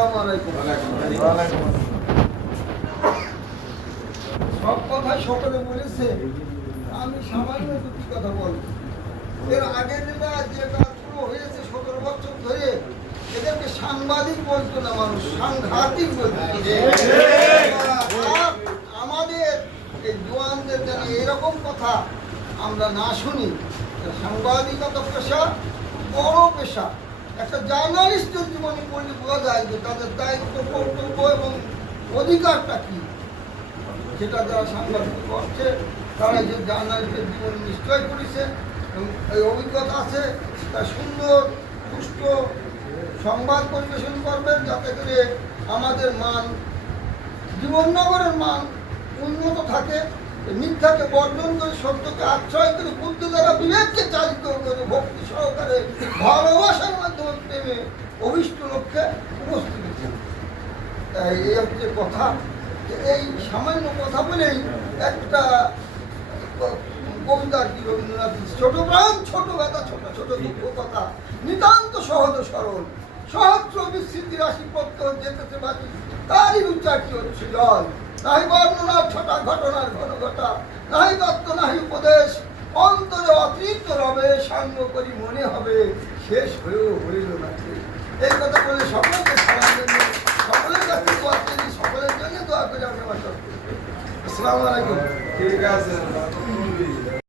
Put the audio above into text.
আসসালামু আলাইকুম। সব কথা সকলে বলেছে, আমি সামান্য দুটি কথা বলবো। এর আগে যে কাজগুলো হয়েছে 17 বছর ধরে, এদেরকে সাংবাদিক বলতো না মানুষ, সাংঘাতিক বলতো। আর আমাদের এই জওয়ানদের যেন এরকম কথা আমরা না শুনি। সাংবাদিকতা পেশা বড় পেশা। একটা জার্নালিস্টের জীবনে পড়লে বোঝা যায় যে তাদের দায়িত্ব, কর্তব্য এবং অধিকারটা কি। সেটা যারা সাংবাদিক করছে তারা যে জার্নালিস্টের জীবন নিশ্চয় করেছে এবং এই অভিজ্ঞতা আছে। তা সুন্দর সুষ্ঠ সংবাদ পরিবেশন করবেন, যাতে করে আমাদের মান, জীবননগরের মান উন্নত থাকে। মিথ্যাকে বর্জন করে, সত্যকে আশ্রয় করে, বুদ্ধ দ্বারা বিবেককে চালিত করে, ভক্তি সহকারে, ভালোবাসার মাধ্যমে প্রেমে অভিষ্ট লক্ষ্যে উপস্থিত হচ্ছেন। এই হচ্ছে কথা। এই সামান্য কথা বলেই একটা কবিতা কি রবীন্দ্রনাথ, ছোট প্রাণ ছোট কথা, ছোট ছোট দুঃখ কথা, নিতান্ত সহজ সরল, সহস্র বিস্মৃতি রাশি প্রত্যহ যেতেছে বাকি, তারই উচ্চারটি হচ্ছে জল। নাহি বর্ণনার ছটা ঘটনার ঘন ঘটা, নাহি তত্ত্ব নাহি উপদেশ, অন্তরে অতৃপ্ত রবে, সাঙ্গ করি মনে হবে শেষ হয়েও হইল না। এই কথা বলে সকলকে সালাম জন্য, সকলের কাছে দোয়া করি, সকলের জন্য দোয়া করে আমি আমার। আসসালামু আলাইকুম। ঠিক আছে।